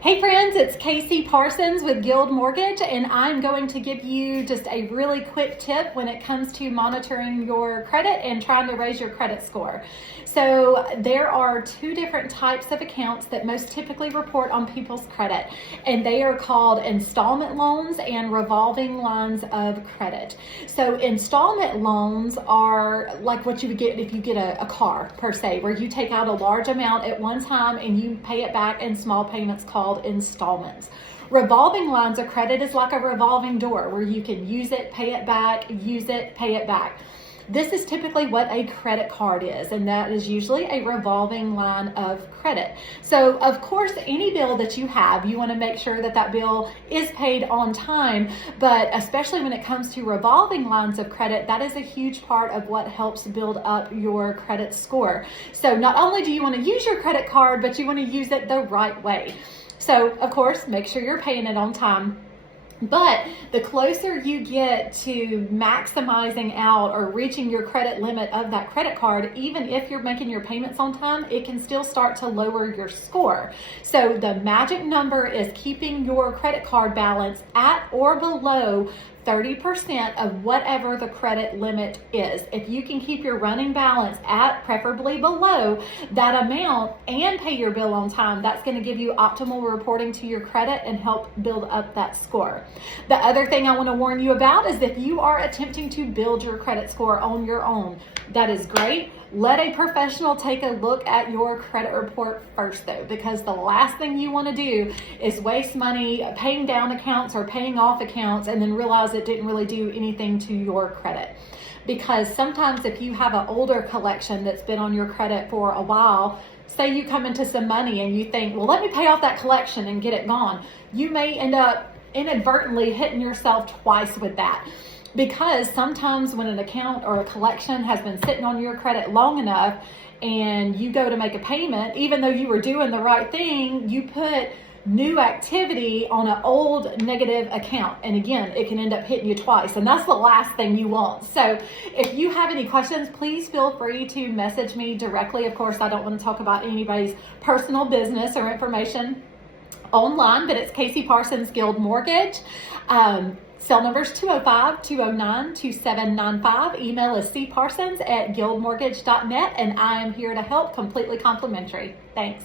Hey friends, it's Casey Parsons with Guild Mortgage, and I'm going to give you just a really quick tip when it comes to monitoring your credit and trying to raise your credit score. So there are two different types of accounts that most typically report on people's credit, and they are called installment loans and revolving lines of credit. So installment loans are like what you would get if you get a car per se, where you take out a large amount at one time and you pay it back in small payments called installments. Revolving lines of credit is like a revolving door where you can use it, pay it back, use it, pay it back. This is typically what a credit card is, and that is usually a revolving line of credit. So of course, any bill that you have, you want to make sure that that bill is paid on time, but especially when it comes to revolving lines of credit, that is a huge part of what helps build up your credit score. So not only do you want to use your credit card, but you want to use it the right way. So of course, make sure you're paying it on time. But the closer you get to maximizing out or reaching your credit limit of that credit card, even if you're making your payments on time, it can still start to lower your score. So the magic number is keeping your credit card balance at or below 30% of whatever the credit limit is. If you can keep your running balance at, preferably below, that amount and pay your bill on time, that's going to give you optimal reporting to your credit and help build up that score. The other thing I want to warn you about is if you are attempting to build your credit score on your own, that is great. Let a professional take a look at your credit report first though, because the last thing you want to do is waste money paying down accounts or paying off accounts and then realize it didn't really do anything to your credit. Because sometimes if you have an older collection that's been on your credit for a while, say you come into some money and you think, well, let me pay off that collection and get it gone. You may end up inadvertently hitting yourself twice with that. Because sometimes when an account or a collection has been sitting on your credit long enough and you go to make a payment, even though you were doing the right thing, you put new activity on an old negative account. And again, it can end up hitting you twice. And that's the last thing you want. So if you have any questions, please feel free to message me directly. Of course, I don't want to talk about anybody's personal business or information online, but it's Casey Parsons Guild Mortgage. Cell number is 205-209-2795. Email is cparsons@guildmortgage.net, and I am here to help, completely complimentary. Thanks.